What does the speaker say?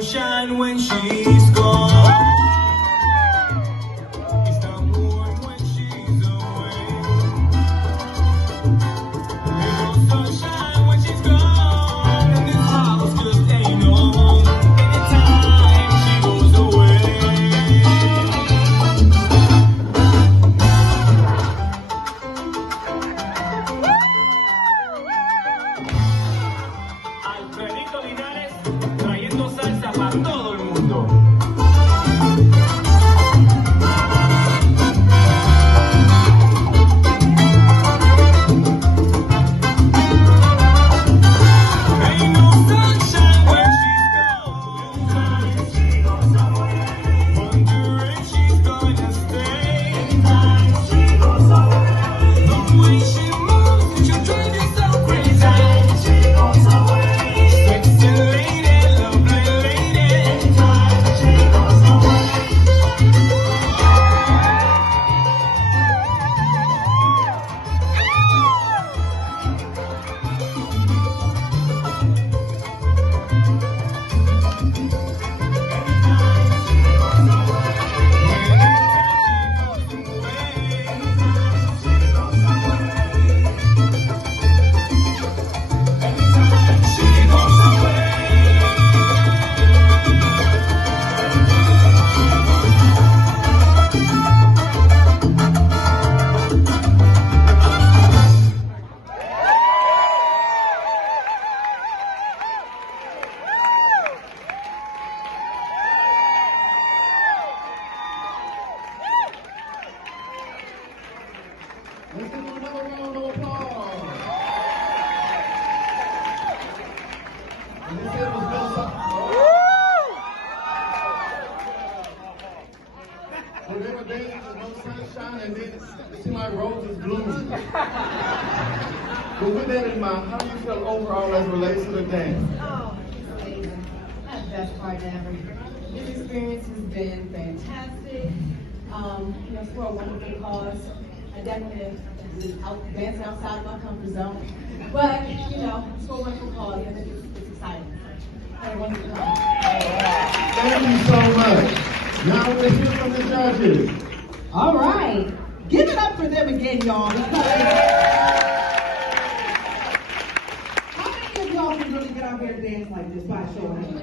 sunshine when she's gone. It's not warm when she's away. Ain't no sunshine when she's gone. And this house just ain't no home anytime she goes away. Alfredito Linares trayendo salsa para todo el mundo. Ain't no sunshine when she's gone. She goes away. Wonder if she's gonna stay. She goes away. The way she moves, you drive me so crazy. She goes away. Sexy lady, lovely lady. She goes away. Let's give them another round of applause. And they said it was no so there were days with no sunshine and then it seemed like roses blooming. But with that in mind, how do you feel overall as it relates to the dance? Oh, it's amazing. That's the best part ever. This experience has been fantastic. It's for a wonderful cause. I definitely was out dancing outside my comfort zone. But, it's for a wonderful cause and it's exciting. Have a wonderful time. Thank you so much. Now let's hear from the judges. All right. Give it up for them again, y'all. How many of y'all can really get out here and dance like this by a show of hands?